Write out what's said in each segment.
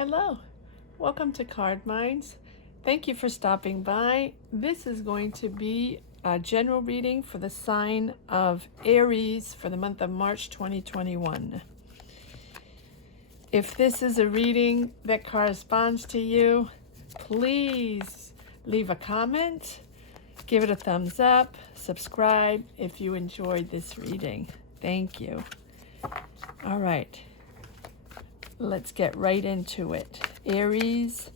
Hello, welcome to Card Minds. Thank you for stopping by. This is going to be a general reading for the sign of Aries for the month of March 2021. If this is a reading that corresponds to you, please leave a comment, give it a thumbs up, subscribe if you enjoyed this reading. Thank you. All right. Let's get right into it. Aries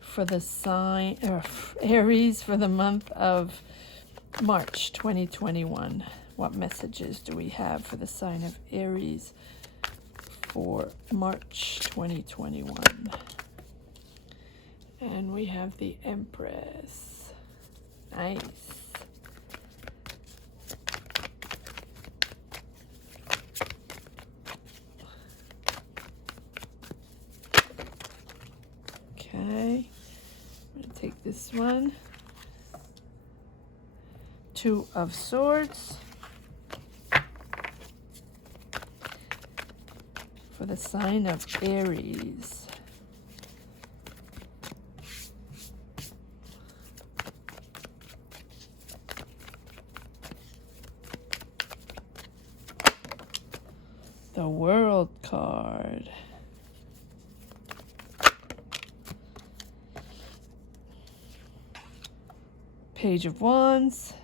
for the month of March 2021. What messages do we have for the sign of Aries for March 2021? And we have the Empress. Nice. Okay, I'm going to take this one. Two of Swords for the sign of Aries. The World card. Page of Wands.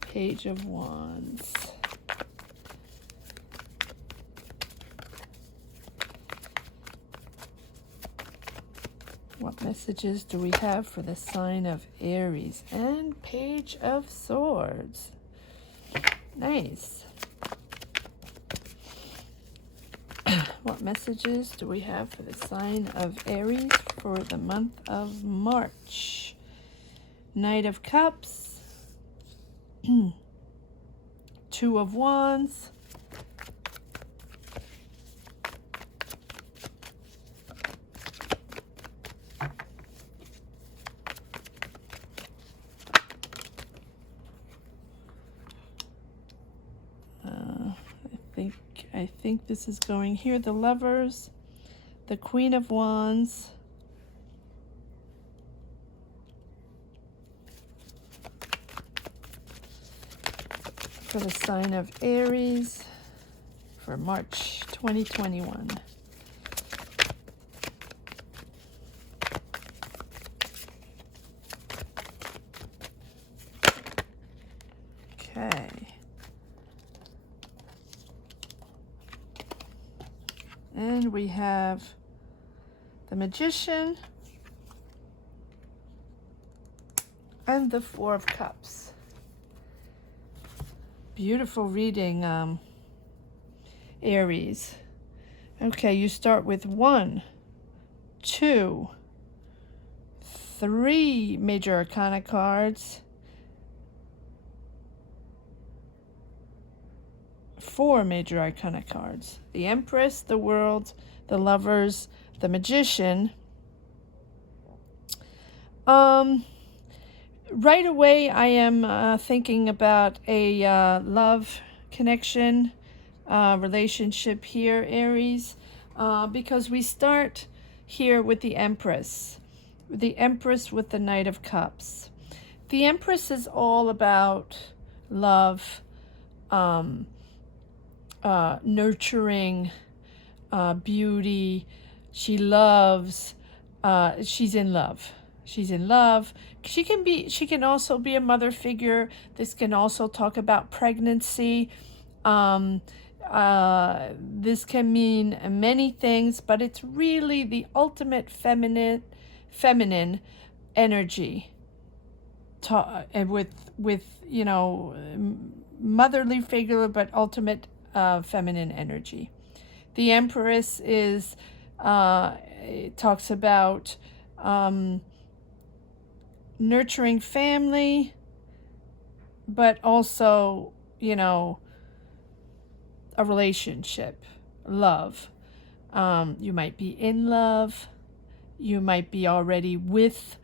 Page of Wands. What messages do we have for the sign of Aries? And Page of Swords. Nice. What messages do we have for the sign of Aries for the month of March? Knight of Cups. Two of Wands. I think this is going here. The Lovers, the Queen of Wands, for the sign of Aries for March 2021. Okay. And we have the Magician and the Four of Cups. Beautiful reading, Aries. Okay, you start with 1, 2, 3 major arcana cards, 4 major arcana cards. The Empress, the World, the Lovers, the Magician. Right away, I am thinking about a love connection, relationship here, Aries, because we start here with the Empress with the Knight of Cups. The Empress is all about love, nurturing, beauty. She loves, she's in love. She can also be a mother figure. This can also talk about pregnancy. This can mean many things, but it's really the ultimate feminine energy. And with motherly figure, but ultimate feminine energy. The Empress is it talks about nurturing family, but also a relationship, love. You might be in love, you might be already with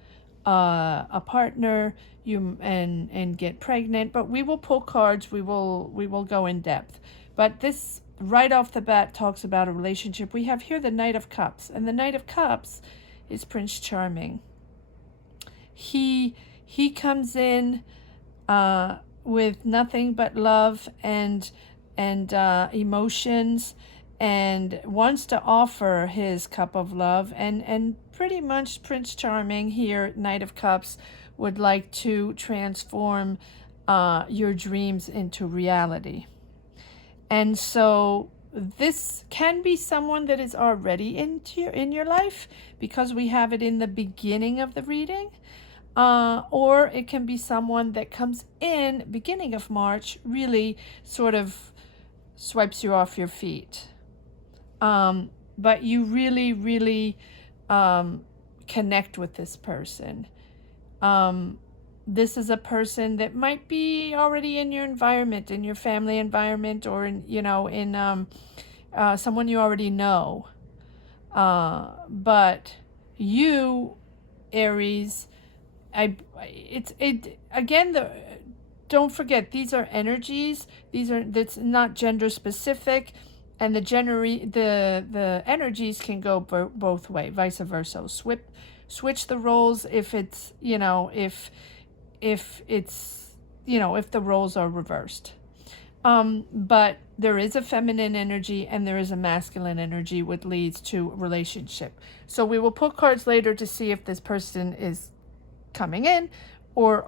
a partner, and get pregnant. But we will pull cards. We will go in depth. But this right off the bat talks about a relationship. We have here the Knight of Cups, and the Knight of Cups is Prince Charming. He comes in with nothing but love and emotions, and wants to offer his cup of love, and pretty much Prince Charming here, Knight of Cups, would like to transform your dreams into reality. And so this can be someone that is already in your life, because we have it in the beginning of the reading. Or it can be someone that comes in beginning of March, really sort of swipes you off your feet. But you really, really connect with this person. This is a person that might be already in your environment, in your family environment, or in someone you already know. But you, Aries, don't forget, these are energies. That's not gender specific, and the energies can go both way, vice versa. Switch the roles if it's if the roles are reversed. But there is a feminine energy and there is a masculine energy, which leads to a relationship. So we will pull cards later to see if this person is coming in or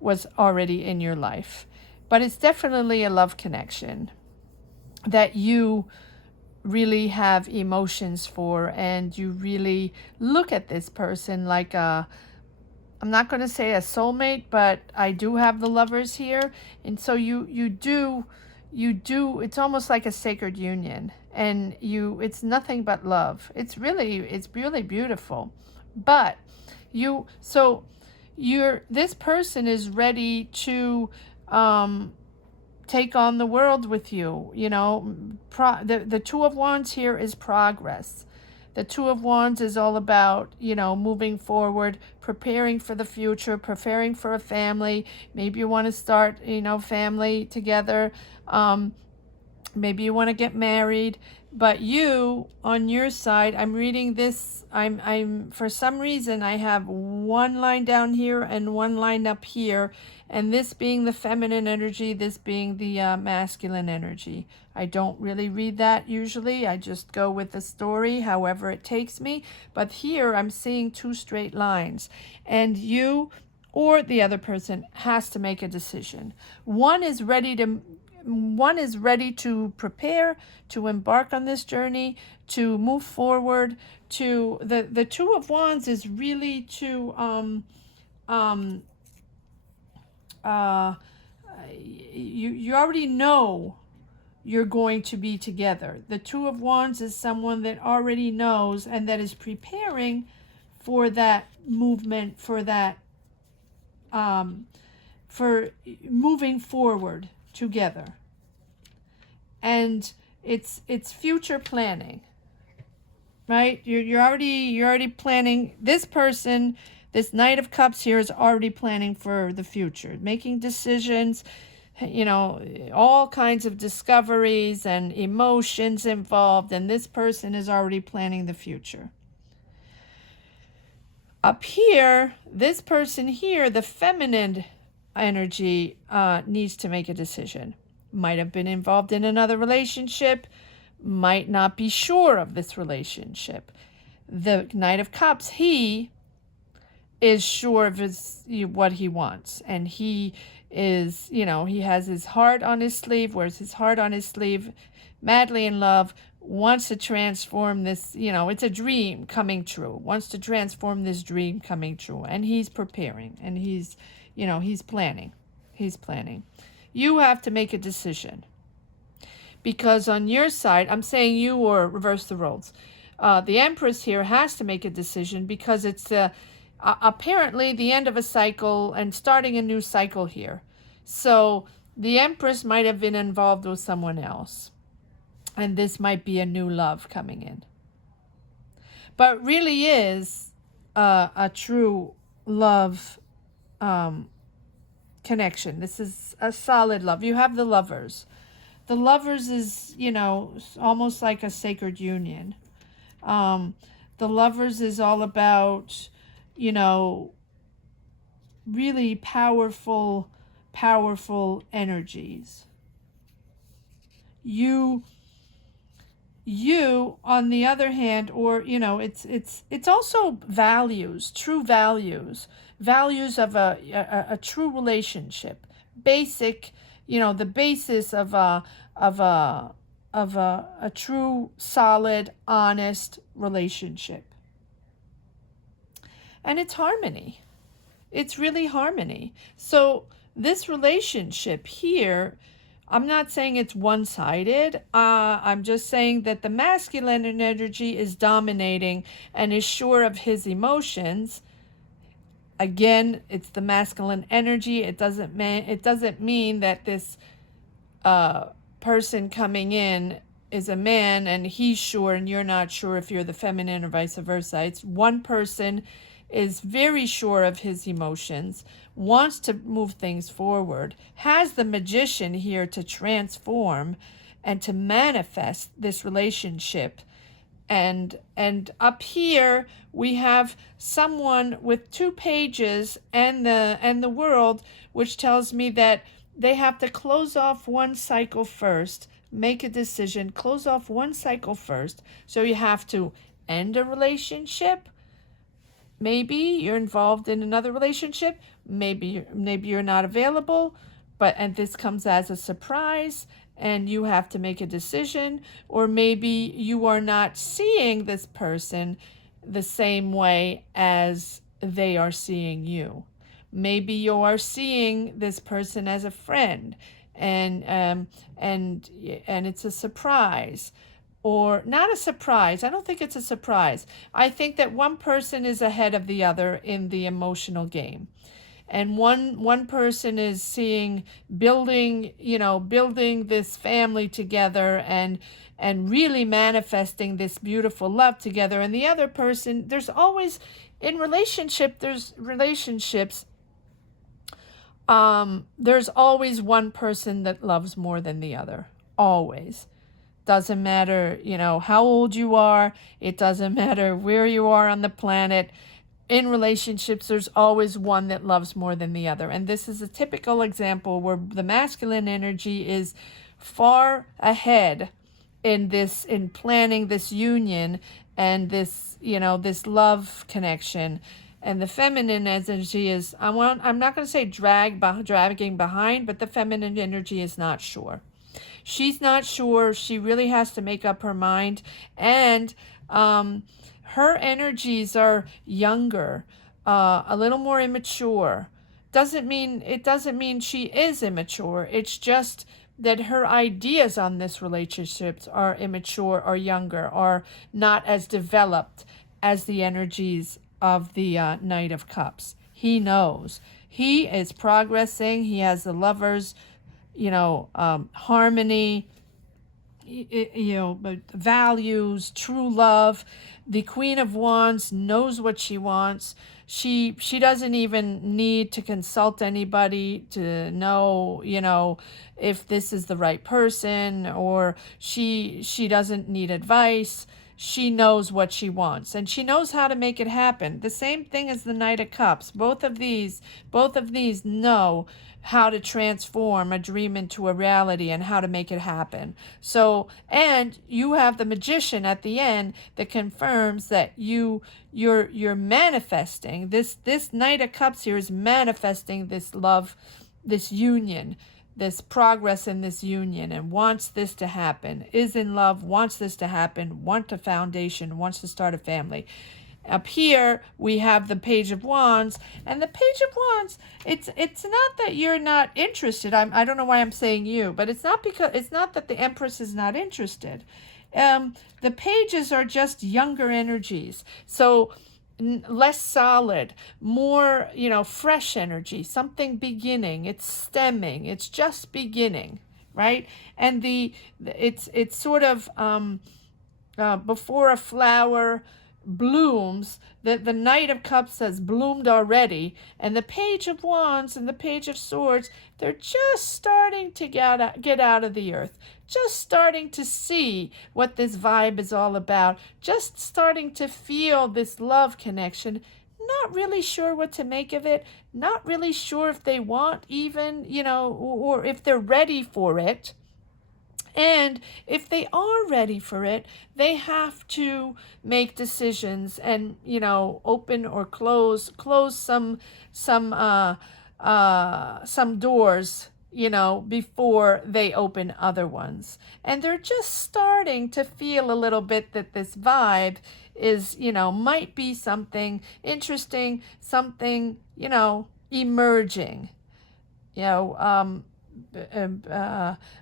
was already in your life. But it's definitely a love connection that you really have emotions for, and you really look at this person like I'm not going to say a soulmate, but I do have the Lovers here. And so you do, it's almost like a sacred union, and it's nothing but love. It's really beautiful. But this person is ready to take on the world with you. The Two of Wands here is progress. The Two of Wands is all about, moving forward, preparing for the future, preparing for a family. Maybe you want to start, family together. Maybe you want to get married. But you, on your side, I'm reading this, I'm for some reason, I have one line down here and one line up here, and this being the feminine energy, this being the masculine energy. I don't really read that usually. I just go with the story, however it takes me. But here I'm seeing two straight lines, and you or the other person has to make a decision. One is ready to prepare, to embark on this journey, to move forward. The Two of Wands is really to you already know you're going to be together. The Two of Wands is someone that already knows and that is preparing for that movement, for that for moving forward together. And it's future planning, right? You're already planning. This person, this Knight of Cups here, is already planning for the future, making decisions, all kinds of discoveries and emotions involved, and this person is already planning the future. Up here, this person here, the feminine energy, needs to make a decision. Might have been involved in another relationship, might not be sure of this relationship. The Knight of Cups, he is sure of what he wants, and he is, he has his heart on his sleeve, wears his heart on his sleeve, madly in love, wants to transform this, it's a dream coming true, wants to transform this dream coming true, and he's preparing, and he's planning. You have to make a decision, because on your side, I'm saying you or reverse the roles. The Empress here has to make a decision because it's apparently the end of a cycle and starting a new cycle here. So the Empress might have been involved with someone else, and this might be a new love coming in. But really is a true love connection. This is a solid love. You have the Lovers. The Lovers is, almost like a sacred union. The Lovers is all about, really powerful, powerful energies. You on the other hand, or it's also values, true values of a true relationship, basic, the basis of a true, solid, honest relationship. And it's harmony. It's really harmony. So this relationship here, I'm not saying it's one-sided. I'm just saying that the masculine energy is dominating and is sure of his emotions. Again, it's the masculine energy. It doesn't mean that this person coming in is a man and he's sure and you're not sure if you're the feminine or vice versa. It's one person is very sure of his emotions, wants to move things forward, has the magician here to transform and to manifest this relationship. And up here we have someone with 2 pages and the world, which tells me that they have to close off one cycle first, make a decision, close off one cycle first. So you have to end a relationship. Maybe you're involved in another relationship. Maybe you're not available, and this comes as a surprise and you have to make a decision. Or maybe you are not seeing this person the same way as they are seeing you. Maybe you are seeing this person as a friend, and it's a surprise. Or not a surprise. I don't think it's a surprise. I think that one person is ahead of the other in the emotional game. And one person is building this family together and really manifesting this beautiful love together. And the other person, there's always relationships, there's always one person that loves more than the other. Always. Doesn't matter, how old you are. It doesn't matter where you are on the planet. In relationships, there's always one that loves more than the other. And this is a typical example where the masculine energy is far ahead in planning this union and this, this love connection. And the feminine energy is, I'm not going to say dragging behind, but the feminine energy is not sure. She's not sure. She really has to make up her mind. And her energies are younger, a little more immature. It doesn't mean she is immature. It's just that her ideas on this relationships are immature or younger, or not as developed as the energies of the Knight of Cups. He knows. He is progressing. He has the Lovers, harmony, values, true love. The Queen of Wands knows what she wants. She doesn't even need to consult anybody to know, if this is the right person, or she doesn't need advice. She knows what she wants and she knows how to make it happen. The same thing as the Knight of Cups. Both of these know how to transform a dream into a reality and how to make it happen. So, and you have the Magician at the end that confirms that you're manifesting this Knight of Cups here is manifesting this love, this union, this progress in this union, and wants this to happen, is in love, wants this to happen, wants a foundation, wants to start a family. Up here we have the Page of Wands, and the Page of Wands, it's not that you're not interested. I don't know why I'm saying you, but it's not that the Empress is not interested. The pages are just younger energies, so less solid, more fresh energy, something beginning. It's stemming. It's just beginning, right? And it's sort of before a flower. blooms, that the Knight of Cups has bloomed already, and the Page of Wands and the Page of Swords, they're just starting to get out of the earth, just starting to see what this vibe is all about, just starting to feel this love connection. Not really sure what to make of it, not really sure if they want even, or if they're ready for it. And if they are ready for it, they have to make decisions and, open or close some doors, before they open other ones. And they're just starting to feel a little bit that this vibe is, might be something interesting, something, emerging, you know,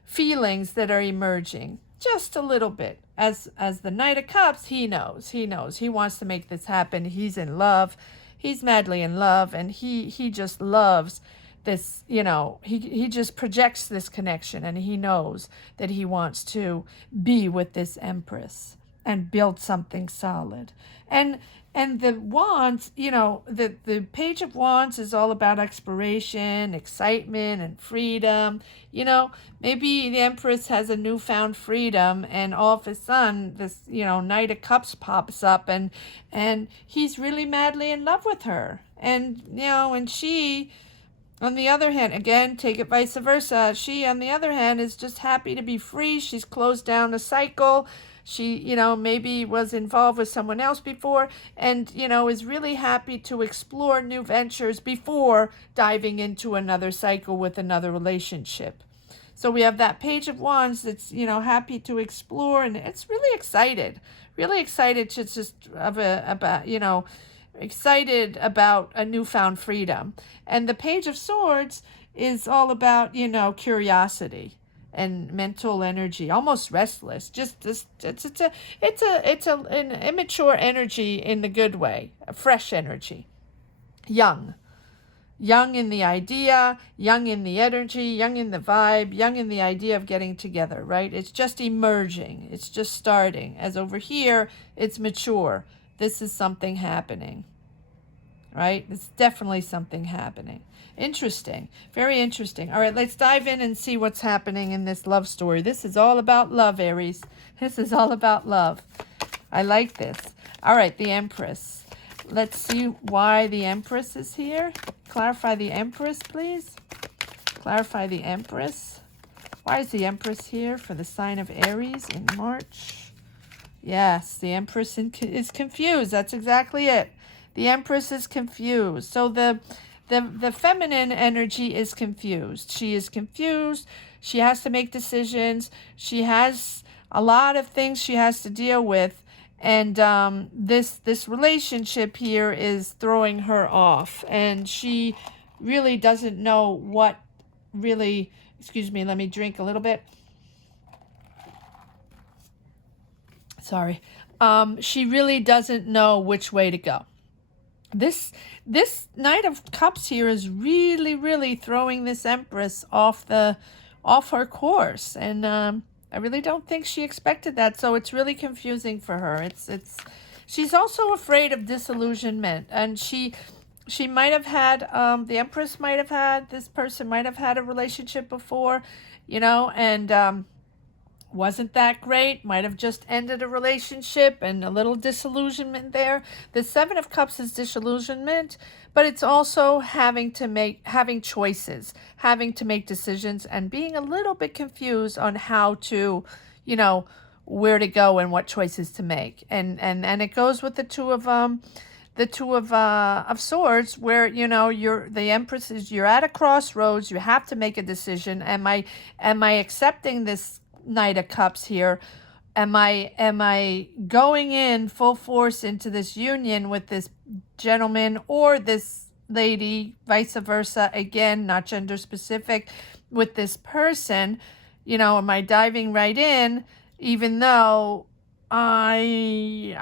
feelings that are emerging just a little bit. As the Knight of Cups, he knows he wants to make this happen. He's in love, he's madly in love, and he just loves this, he just projects this connection, and he knows that he wants to be with this Empress and build something solid. And the wands, the Page of Wands is all about exploration, excitement, and freedom. Maybe the Empress has a newfound freedom, and all of a sudden, this, Knight of Cups pops up, and he's really madly in love with her. And, and she, on the other hand, again, take it vice versa. She, on the other hand, is just happy to be free. She's closed down a cycle. She, maybe was involved with someone else before, and, is really happy to explore new ventures before diving into another cycle with another relationship. So we have that Page of Wands that's, happy to explore, and it's really excited to just excited about a newfound freedom. And the Page of Swords is all about, curiosity and mental energy, almost restless. Just this, it's an immature energy in the good way, a fresh energy, young in the idea, young in the energy, young in the vibe, young in the idea of getting together, right? It's just emerging, it's just starting. As over here, it's mature. This is something happening, right? It's definitely something happening. Interesting. Very interesting. All right, let's dive in and see what's happening in this love story. This is all about love, Aries. This is all about love. I like this. All right, the Empress. Let's see why the Empress is here. Clarify the Empress, please. Clarify the Empress. Why is the Empress here for the sign of Aries in March? Yes, the Empress is confused. That's exactly it. The Empress is confused. So the feminine energy is confused. She is confused. She has to make decisions. She has a lot of things she has to deal with. And this relationship here is throwing her off. And she really doesn't know what really... Excuse me, let me drink a little bit. Sorry. She really doesn't know which way to go. This Knight of Cups here is really throwing this Empress off her course, and I really don't think she expected that. So it's really confusing for her. She's also afraid of disillusionment, and she might have had the Empress might have had, this person might have had a relationship before, and wasn't that great, might have just ended a relationship, and a little disillusionment there. The Seven of Cups is disillusionment, but it's also having choices, having to make decisions, and being a little bit confused on how to, where to go and what choices to make. And it goes with the Two of Swords, where the Empress is, you're at a crossroads, you have to make a decision. Am I accepting this Knight of Cups here? Am I going in full force into this union with this gentleman or this lady, vice versa, again, not gender specific, with this person? Am I diving right in, even though I'm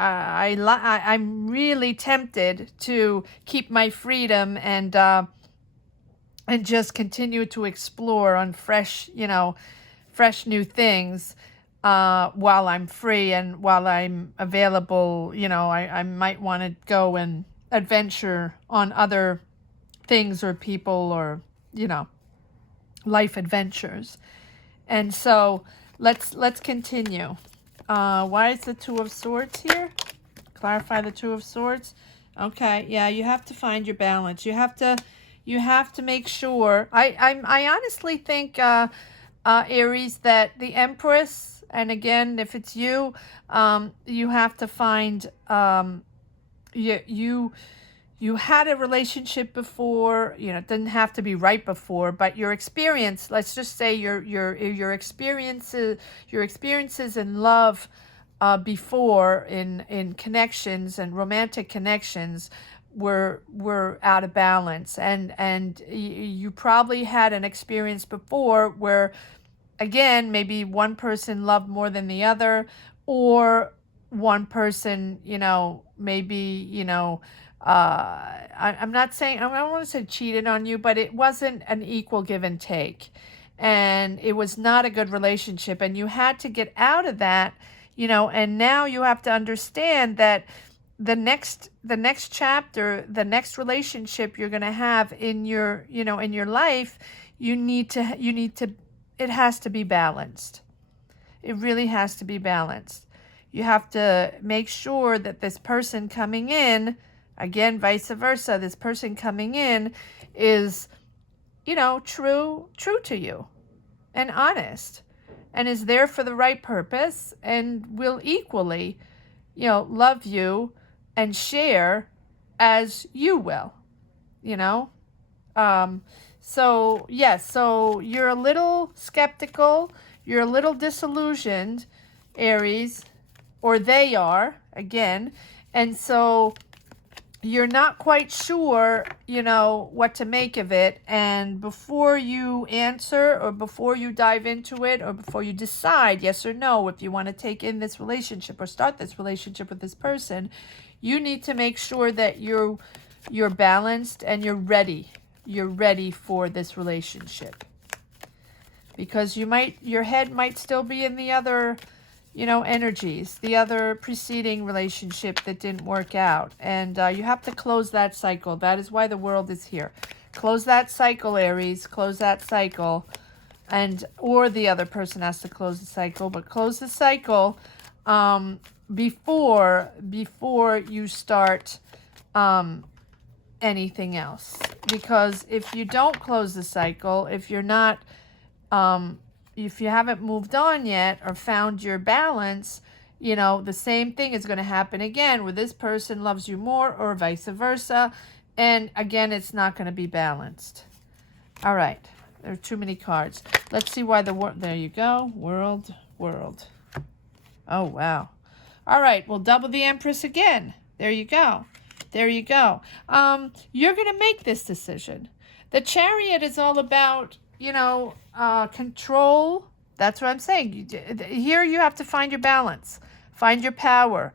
really tempted to keep my freedom and just continue to explore on fresh new things. while I'm free and while I'm available. I might want to go and adventure on other things or people, or life adventures. And so let's continue. Why is the Two of Swords here? Clarify the Two of Swords. Okay, yeah, you have to find your balance. You have to make sure. I honestly think, Aries, that the Empress, and again, if it's you, you have to find, you had a relationship before. It didn't have to be right before, but your experience, let's just say your experiences in love, before, in connections and romantic connections, were out of balance, and you probably had an experience before where, again, maybe one person loved more than the other, or one person, maybe, I'm not saying, I don't want to say cheated on you, but it wasn't an equal give and take. And it was not a good relationship. And you had to get out of that, and now you have to understand that the next chapter, the next relationship you're going to have in your, in your life, you need to, it has to be balanced. It really has to be balanced. You have to make sure that this person coming in, again, vice versa, this person coming in is, true to you and honest, and is there for the right purpose, and will equally, love you and share as you will, So, yes, so you're a little skeptical, you're a little disillusioned, Aries, or they are, again, and so you're not quite sure, what to make of it. And before you answer, or before you dive into it, or before you decide yes or no if you want to take in this relationship or start this relationship with this person, you need to make sure that you're balanced and you're ready for this relationship, because your head might still be in the other, energies, the other preceding relationship that didn't work out. And you have to close that cycle. That is why the world is here. Close that cycle, Aries. Close that cycle. Or the other person has to close the cycle, but close the cycle before you start anything else. Because if you don't close the cycle, if you're not, if you haven't moved on yet or found your balance, the same thing is going to happen again, where this person loves you more, or vice versa. And again, it's not going to be balanced. All right. There are too many cards. Let's see why there you go. World. Oh, wow. All right. We'll double the Empress again. There you go. You're going to make this decision. The Chariot is all about, control. That's what I'm saying. Here you have to find your balance. Find your power.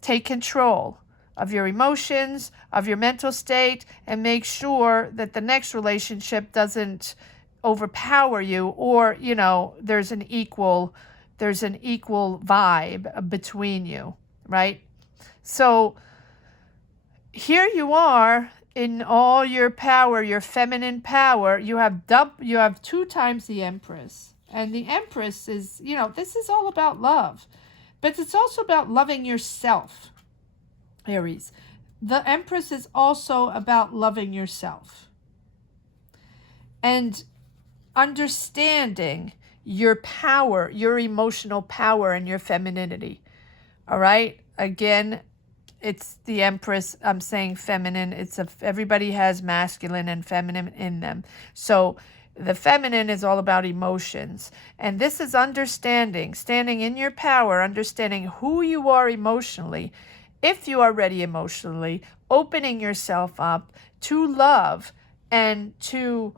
Take control of your emotions, of your mental state, and make sure that the next relationship doesn't overpower you, or, there's an equal vibe between you, right? So here you are in all your power, your feminine power. You have 2 times the Empress. And the Empress is, this is all about love. But it's also about loving yourself, Aries. The Empress is also about loving yourself. And understanding your power, your emotional power, and your femininity. All right? Again, it's the Empress. I'm saying feminine. Everybody has masculine and feminine in them. So the feminine is all about emotions. And this is understanding, standing in your power, understanding who you are emotionally, if you are ready emotionally, opening yourself up to love and to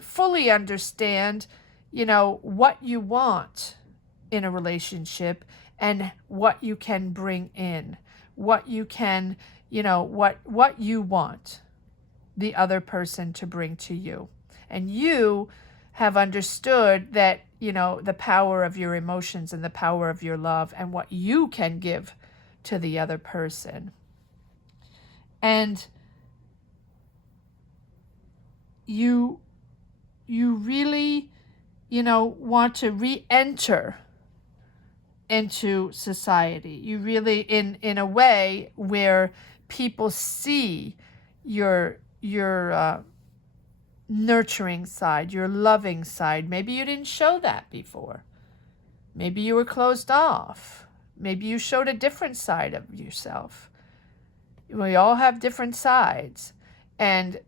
fully understand, what you want in a relationship, and what you can bring in, what you can, what you want the other person to bring to you. And you have understood that, you know, the power of your emotions and the power of your love and what you can give to the other person. And you really, you know, want to re-enter into society. You really, in a way where people see your nurturing side, your loving side. Maybe you didn't show that before. Maybe you were closed off. Maybe you showed a different side of yourself. We all have different sides. And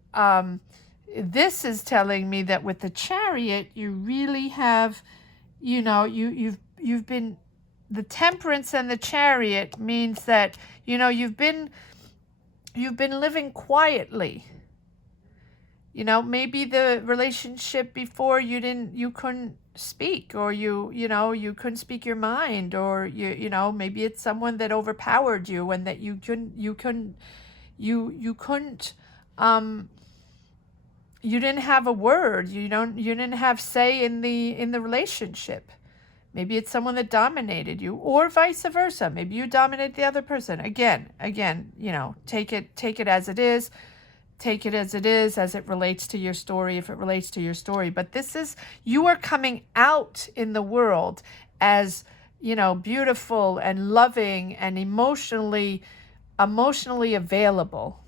this is telling me that with the Chariot, you really have, you know, you've been, the Temperance and the Chariot means that, you know, you've been living quietly. You know, maybe the relationship before you couldn't speak, or you couldn't speak your mind, or you know, maybe it's someone that overpowered you and that you couldn't you didn't have a word, you didn't have say in the relationship. Maybe it's someone that dominated you, or vice versa. Maybe you dominate the other person. Again, you know, take it as it is. Take it as it is, as it relates to your story, if it relates to your story. But this is, you are coming out in the world as, you know, beautiful and loving and emotionally available.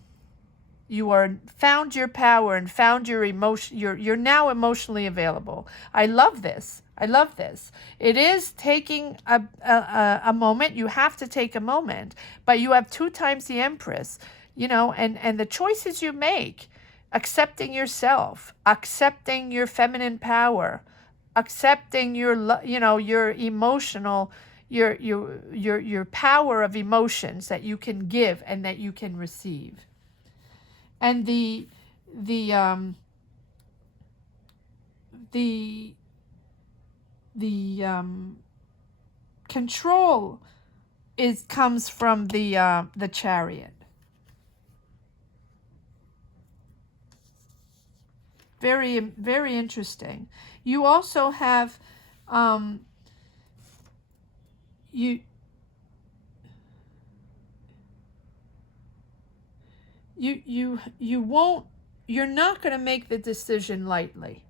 You are found your power and found your emotion. You're now emotionally available. I love this. I love this. It is taking a moment. You have to take a moment, but you have 2 times the Empress. You know, and the choices you make, accepting yourself, accepting your feminine power, accepting your, you know, your emotional, your power of emotions that you can give and that you can receive. And the control comes from the Chariot. Very, very interesting. You also have you won't, you're not going to make the decision lightly.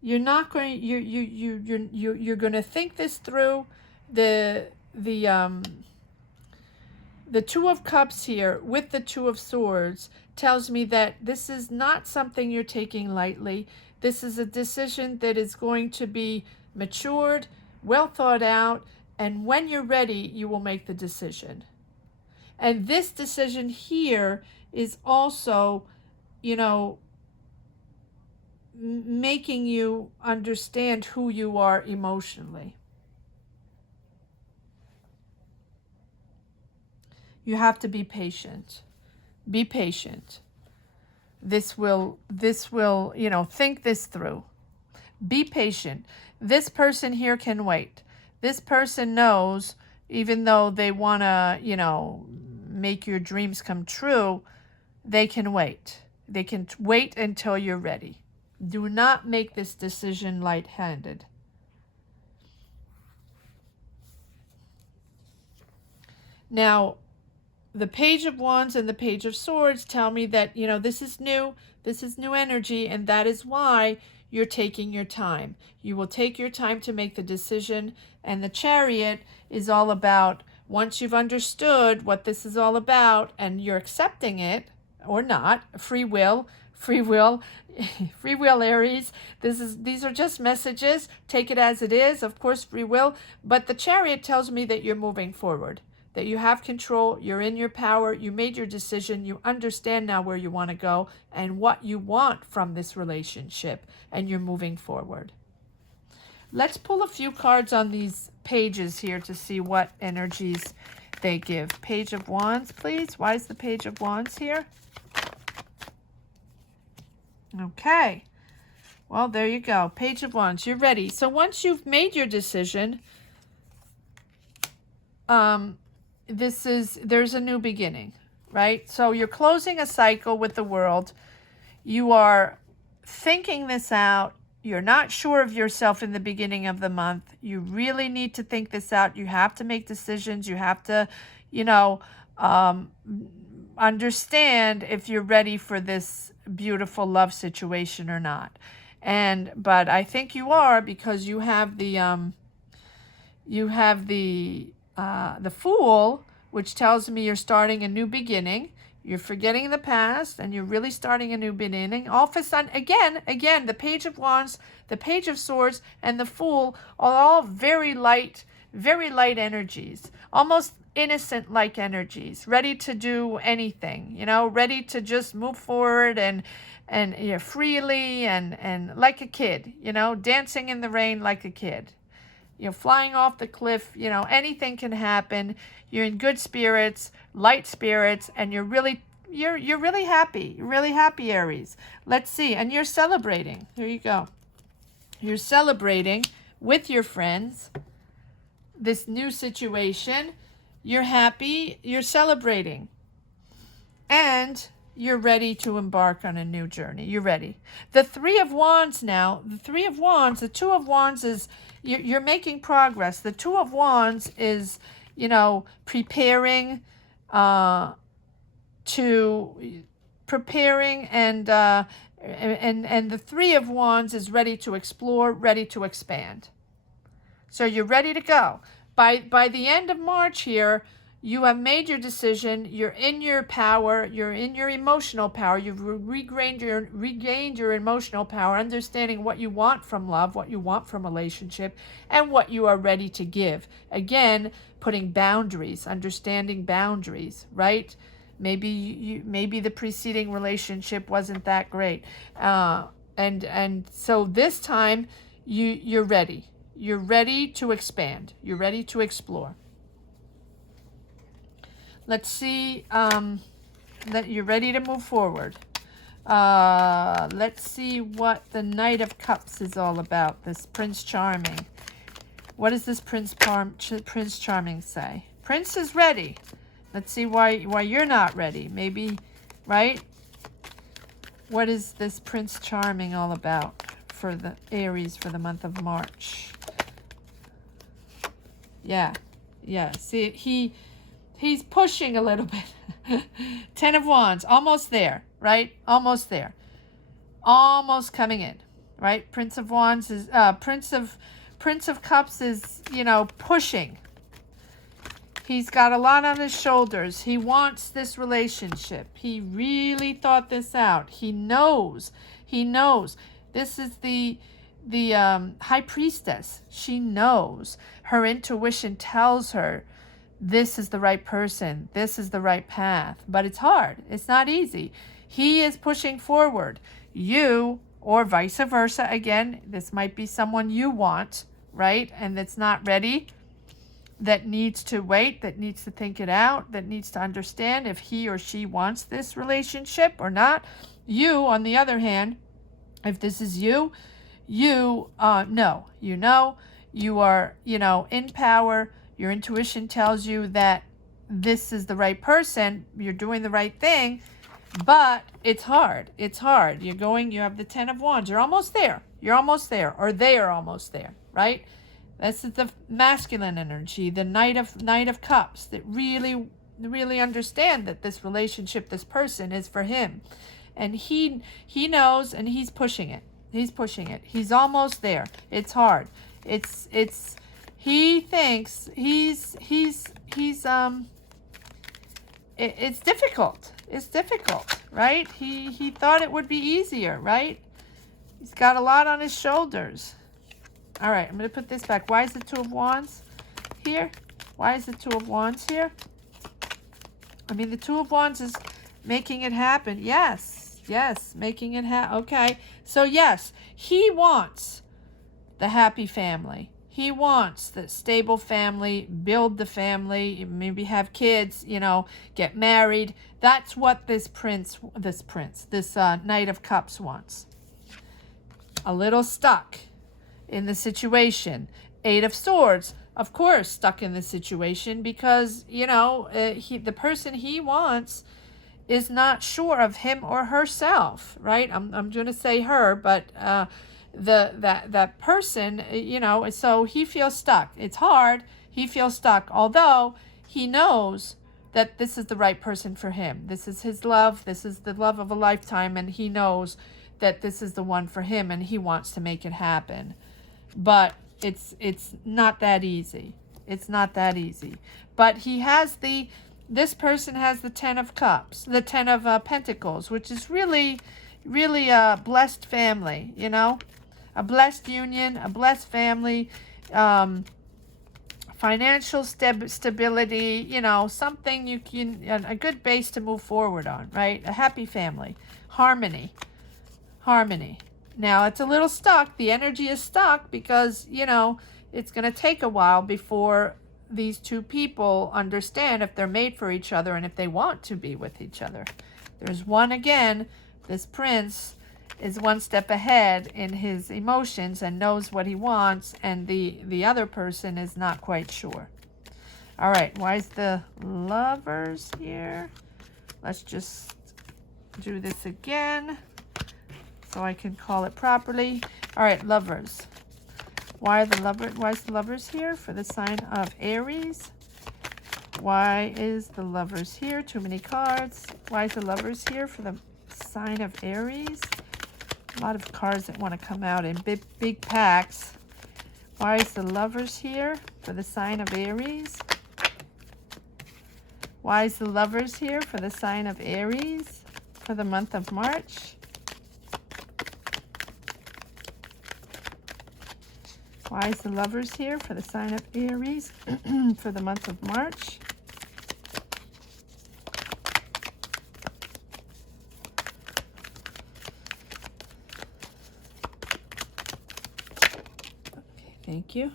You're not going, you're going to think this through. The 2 of Cups here with the 2 of Swords tells me that this is not something you're taking lightly. This is a decision that is going to be matured, well thought out, and when you're ready, you will make the decision. And this decision here is also, you know, making you understand who you are emotionally. You have to be patient. Be patient. This will, you know, think this through. Be patient. This person here can wait. This person knows, even though they want to, you know, make your dreams come true, they can wait. They can wait until you're ready. Do not make this decision light-handed. Now, the Page of Wands and the Page of Swords tell me that, you know, this is new energy, and that is why you're taking your time. You will take your time to make the decision, and the Chariot is all about, once you've understood what this is all about and you're accepting it or not, free will, Aries. These are just messages. Take it as it is, of course, free will, but the Chariot tells me that you're moving forward, that you have control, you're in your power, you made your decision, you understand now where you want to go and what you want from this relationship, and you're moving forward. Let's pull a few cards on these pages here to see what energies they give. Page of Wands, please. Why is the Page of Wands here? Okay. Well, there you go. Page of Wands. You're ready. So once you've made your decision, there's a new beginning, right? So you're closing a cycle with the world. You are thinking this out. You're not sure of yourself in the beginning of the month. You really need to think this out. You have to make decisions. You have to, you know, understand if you're ready for this beautiful love situation or not. But I think you are, because you have the Fool, which tells me you're starting a new beginning. You're forgetting the past and you're really starting a new beginning. All of a sudden, again, the Page of Wands, the Page of Swords, and the Fool are all very light energies, almost innocent-like energies, ready to do anything, ready to just move forward and freely and like a kid, dancing in the rain like a kid. Flying off the cliff, anything can happen. You're in good spirits, light spirits, and you're really happy. You're really happy, Aries. Let's see. And you're celebrating. Here you go. You're celebrating with your friends this new situation. You're happy. You're celebrating. And you're ready to embark on a new journey. You're ready. The Three of Wands now. The Three of Wands. The Two of Wands is you're making progress. The Two of Wands is, preparing, and the Three of Wands is ready to explore, ready to expand. So you're ready to go. By the end of March here, you have made your decision. You're in your power. You're in your emotional power. You've regained your emotional power, understanding what you want from love, what you want from a relationship, and what you are ready to give. Again, putting boundaries, understanding boundaries, right? Maybe the preceding relationship wasn't that great, and so this time you're ready. You're ready to expand. You're ready to explore. Let's see that you're ready to move forward. Let's see what the Knight of Cups is all about, this Prince Charming. What does this Prince Charming say? Prince is ready. Let's see why you're not ready. Maybe, right? What is this Prince Charming all about for the Aries for the month of March? Yeah. See, he's pushing a little bit. Ten of Wands, almost there, right? Almost there. Almost coming in, right? Prince of Wands is Prince of Cups is, pushing. He's got a lot on his shoulders. He wants this relationship. He really thought this out. He knows. This is the High Priestess. She knows. Her intuition tells her this is the right person. This is the right path. But it's hard. It's not easy. He is pushing forward. You, or vice versa, again, this might be someone you want, right? And that's not ready, that needs to wait, that needs to think it out, that needs to understand if he or she wants this relationship or not. You, on the other hand, if this is you know. You are, in power. Your intuition tells you that this is the right person. You're doing the right thing, but it's hard. You have the Ten of Wands. You're almost there. Or they are almost there, right? This is the masculine energy, the Knight of Cups, that really understand that this relationship, this person is for him. And he knows, and he's pushing it. He's almost there. It's hard. He thinks it's difficult. It's difficult, right? He thought it would be easier, right? He's got a lot on his shoulders. All right, I'm going to put this back. Why is the Two of Wands here? I mean, the Two of Wands is making it happen. Yes, making it happen. Okay, so yes, he wants the happy family. He wants the stable family, build the family, maybe have kids, get married. That's what this Knight of Cups wants. A little stuck in the situation. Eight of Swords, of course, stuck in the situation because, the person he wants is not sure of him or herself, right? I'm going to say her, but that person, so he feels stuck. It's hard. He feels stuck, although he knows that this is the right person for him. This is his love. This is the love of a lifetime, and he knows that this is the one for him, and he wants to make it happen. But it's not that easy. It's not that easy. But this person has the 10 of Cups, the 10 of Pentacles, which is really, really a blessed family, a blessed union, a blessed family, financial stability, something you can, a good base to move forward on, right? A happy family, harmony. Now, it's a little stuck. The energy is stuck because, it's going to take a while before these two people understand if they're made for each other and if they want to be with each other. There's one, again, this prince is one step ahead in his emotions and knows what he wants, and the other person is not quite sure. All right, why is the Lovers here? Let's just do this again so I can call it properly. All right, Lovers. Why is the Lovers here for the sign of Aries? Why is the Lovers here? Too many cards. Why is the Lovers here for the sign of Aries? A lot of cards that want to come out in big packs. Why is the Lovers here for the sign of Aries? Why is the Lovers here for the sign of Aries for the month of March? Why is the Lovers here for the sign of Aries for the month of March? Okay, thank you.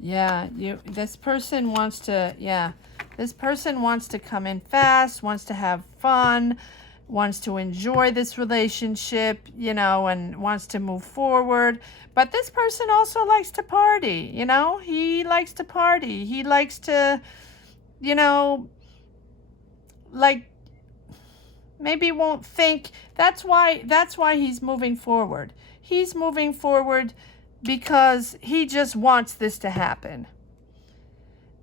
Yeah, this person wants to come in fast, wants to have fun, wants to enjoy this relationship, and wants to move forward. But this person also likes to party, he likes to party. He likes to, like, maybe won't think. That's why he's moving forward. He's moving forward because he just wants this to happen.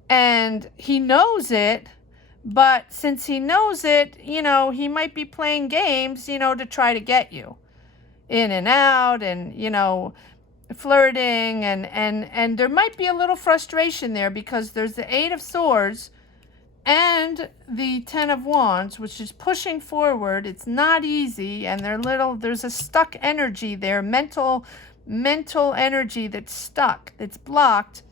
And he knows it. But since he knows it, he might be playing games, to try to get you in and out and, flirting. And there might be a little frustration there because there's the 8 of Swords and the 10 of Wands, which is pushing forward. It's not easy. And there's a stuck energy there, mental energy that's stuck, that's blocked.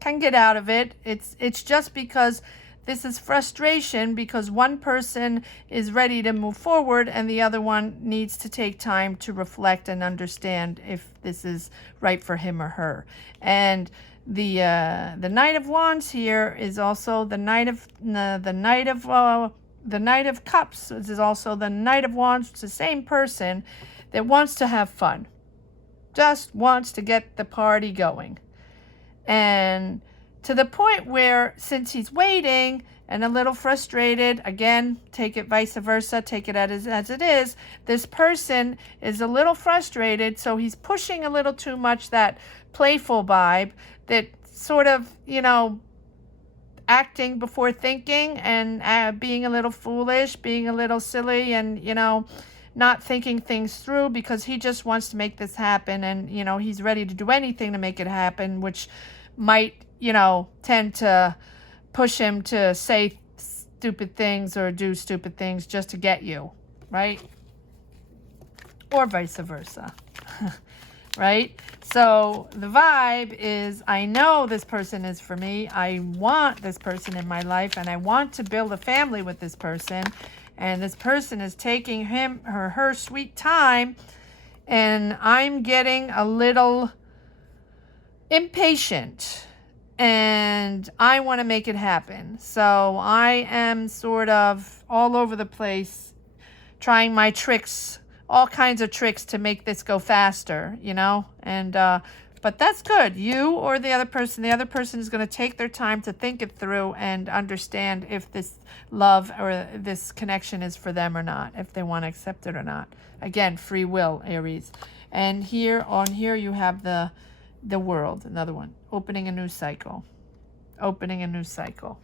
Can get out of it. It's just because this is frustration because one person is ready to move forward and the other one needs to take time to reflect and understand if this is right for him or her. And the Knight of Wands here is also the Knight of Cups. This is also the Knight of Wands. It's the same person that wants to have fun, just wants to get the party going. And to the point where, since he's waiting and a little frustrated, again, take it vice versa, take it as it is, this person is a little frustrated, so he's pushing a little too much that playful vibe, that sort of, acting before thinking and being a little foolish, being a little silly, and, not thinking things through because he just wants to make this happen, and, he's ready to do anything to make it happen, which might, tend to push him to say stupid things or do stupid things just to get you, right? Or vice versa, right? So the vibe is, I know this person is for me. I want this person in my life, and I want to build a family with this person. And this person is taking him or her sweet time, and I'm getting a little impatient. And I want to make it happen. So I am sort of all over the place, trying my tricks, all kinds of tricks to make this go faster, and But that's good. You or the other person is going to take their time to think it through and understand if this love or this connection is for them or not, if they want to accept it or not. Again, free will, Aries. And here you have the world, another one, opening a new cycle. Opening a new cycle.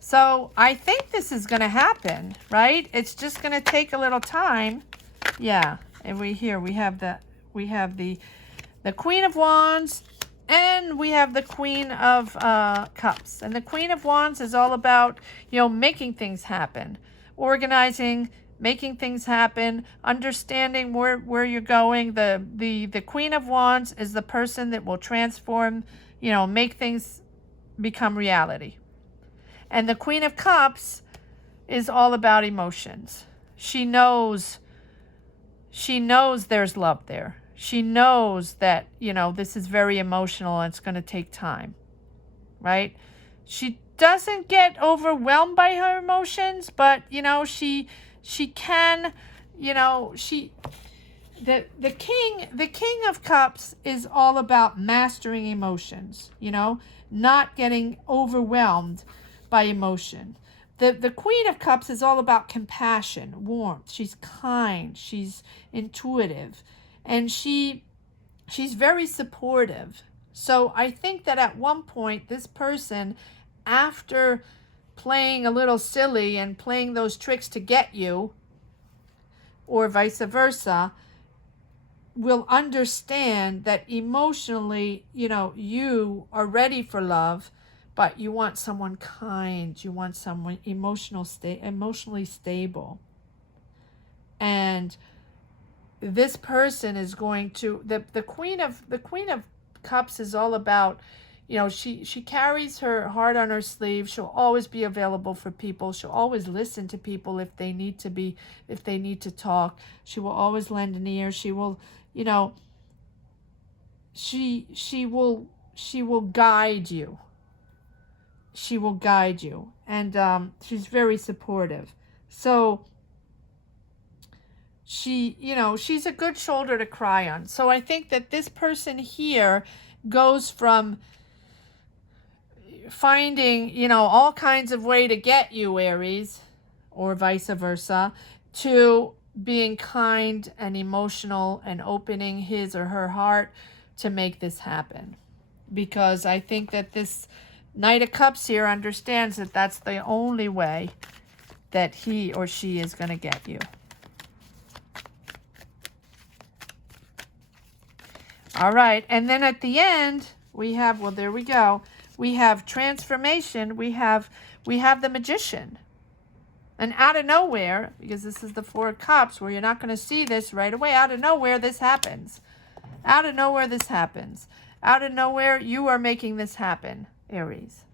So I think this is going to happen, right? It's just going to take a little time. Yeah, and we have the Queen of Wands, and we have the Queen of Cups. And the Queen of Wands is all about, making things happen, organizing, making things happen, understanding where you're going. The Queen of Wands is the person that will transform, make things become reality. And the Queen of Cups is all about emotions. She knows there's love there. She knows that, this is very emotional and it's going to take time, right? She doesn't get overwhelmed by her emotions, but, she can, the King of Cups is all about mastering emotions, not getting overwhelmed by emotion. The Queen of Cups is all about compassion, warmth. She's kind, she's intuitive, and she's very supportive. So I think that at one point, this person, after playing a little silly and playing those tricks to get you, or vice versa, will understand that emotionally, you are ready for love, but you want someone kind, you want someone emotionally stable. And this person is going to, the Queen of Cups is all about, she carries her heart on her sleeve. She'll always be available for people. She'll always listen to people if they need to talk. She will always lend an ear. She will, she will guide you. She will guide you. And she's very supportive. So she's a good shoulder to cry on. So I think that this person here goes from finding, all kinds of way to get you, Aries, or vice versa, to being kind and emotional and opening his or her heart to make this happen. Because I think that this Knight of Cups here understands that that's the only way that he or she is going to get you. All right, and then at the end, we have, well, there we go. We have transformation. We have the Magician. And out of nowhere, because this is the Four of Cups, where you're not going to see this right away, out of nowhere, this happens. Out of nowhere, this happens. Out of nowhere, you are making this happen, Aries.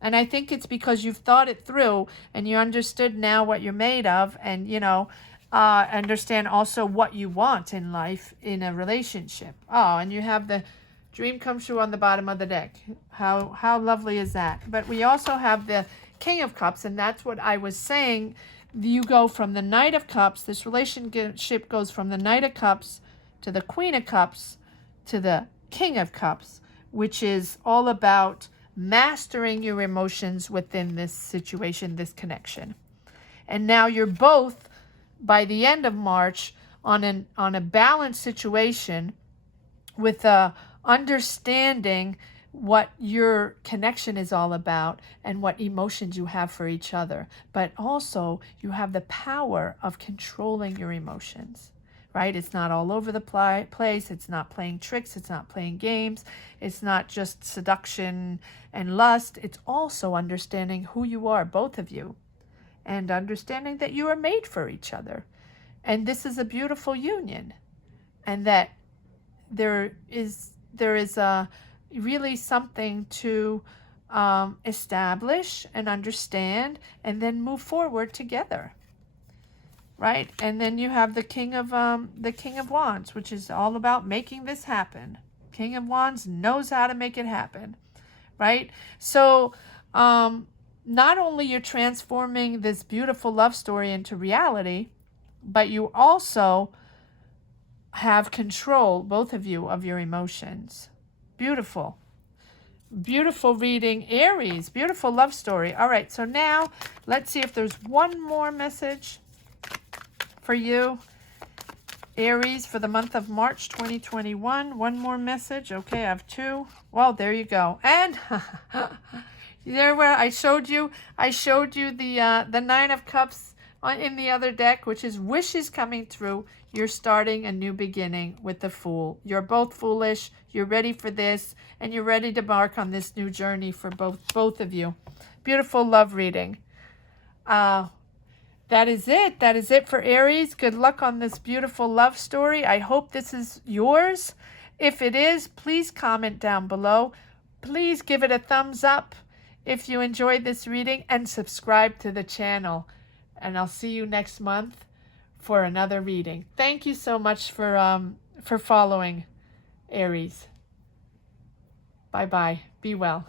And I think it's because you've thought it through and you understood now what you're made of, and, understand also what you want in life, in a relationship. Oh, and you have the dream come true on the bottom of the deck. How lovely is that? But we also have the King of Cups, and that's what I was saying. You go from the Knight of Cups. This relationship goes from the Knight of Cups to the Queen of Cups to the King of Cups, which is all about mastering your emotions within this situation, this connection. And now you're both, by the end of March, on a balanced situation with a understanding what your connection is all about and what emotions you have for each other. But also you have the power of controlling your emotions, right? It's not all over the place. It's not playing tricks. It's not playing games. It's not just seduction and lust. It's also understanding who you are, both of you, and understanding that you are made for each other. And this is a beautiful union, and that there is really something to establish and understand, and then move forward together, right? And then you have the King of Wands, which is all about making this happen. King of Wands knows how to make it happen, right? So not only you're transforming this beautiful love story into reality, but you also have control, both of you, of your emotions. Beautiful. Beautiful reading, Aries. Beautiful love story. All right, so now let's see if there's one more message for you, Aries, for the month of March 2021. One more message. Okay, I have two. Well, there you go. And there where I showed you the Nine of Cups in the other deck, which is wishes coming true. You're starting a new beginning with the Fool. You're both foolish. You're ready for this, and you're ready to embark on this new journey for both of you. Beautiful love reading. That is it. That is it for Aries. Good luck on this beautiful love story. I hope this is yours. If it is, please comment down below. Please give it a thumbs up if you enjoyed this reading, and subscribe to the channel. And I'll see you next month for another reading. Thank you so much for following, Aries. Bye-bye. Be well.